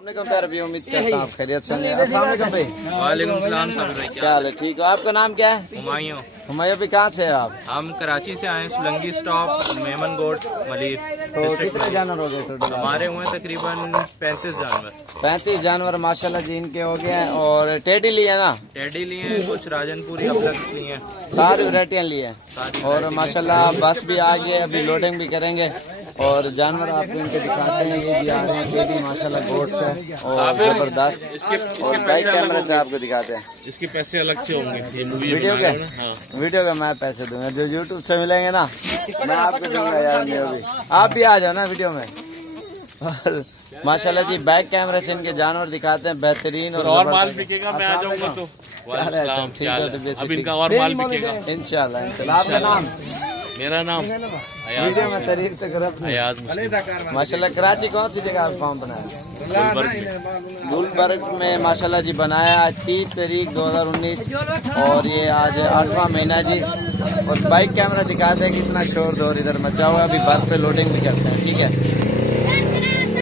भी उम्मीद करता हूँ आप खैरियत से होंगे। अस्सलाम वालेकुम भाई। वालेकुम सलाम। क्या हाल है? ठीक हो? आपका नाम क्या है? हुमायूं। हुमायूं भी कहाँ से है आप? हम कराची से आए, सुलंगी स्टॉप, मेमन गोट, मलिर। तो कितने जानवर हो गए टोटल? हमारे हुए तकरीबन 35 जानवर। 35 जानवर माशाल्लाह जी इनके हो गए हैं। और टेडी लिए ना? टेडी लिए हैं, कुछ राजनपुरी अपलक्स लिए हैं, सारी वैरायटियाँ लिए हैं। और माशाल्लाह बस भी आ गए, अभी लोडिंग भी करेंगे और जानवर आपको इनके दिखाते हैं। ये भी आ रहे हैं टेडी माशाल्लाह गोट्स है और जबरदस्त। और बैक कैमरे से आपको दिखाते हैं। इसके पैसे अलग से होंगे ये वीडियो के? वीडियो का मैं पैसे दूंगा, जो यूट्यूब से मिलेंगे ना मैं आपको दूंगा यार। भी आप भी आ जाओ ना वीडियो में। और माशाल्लाह जी बैक कैमरे से इनके जानवर दिखाते हैं बेहतरीन। और माल बिकेगा मैं आ जाऊंगा तो ठीक है, अब इनका और माल बिकेगा इंशाल्लाह। आपका नाम? मेरा नाम वीडियो में तारीफ से कर। माशाल्लाह कराची कौन सी जगह आप फॉर्म बनाया? गुलबर्ग में माशाल्लाह जी बनाया। 30 तारीख 2019 और ये आज 8वां महीना जी। और बाइक कैमरा दिखाते हैं कितना शोर शोर इधर मचा हुआ है। अभी बस पे लोडिंग भी करते हैं, ठीक है।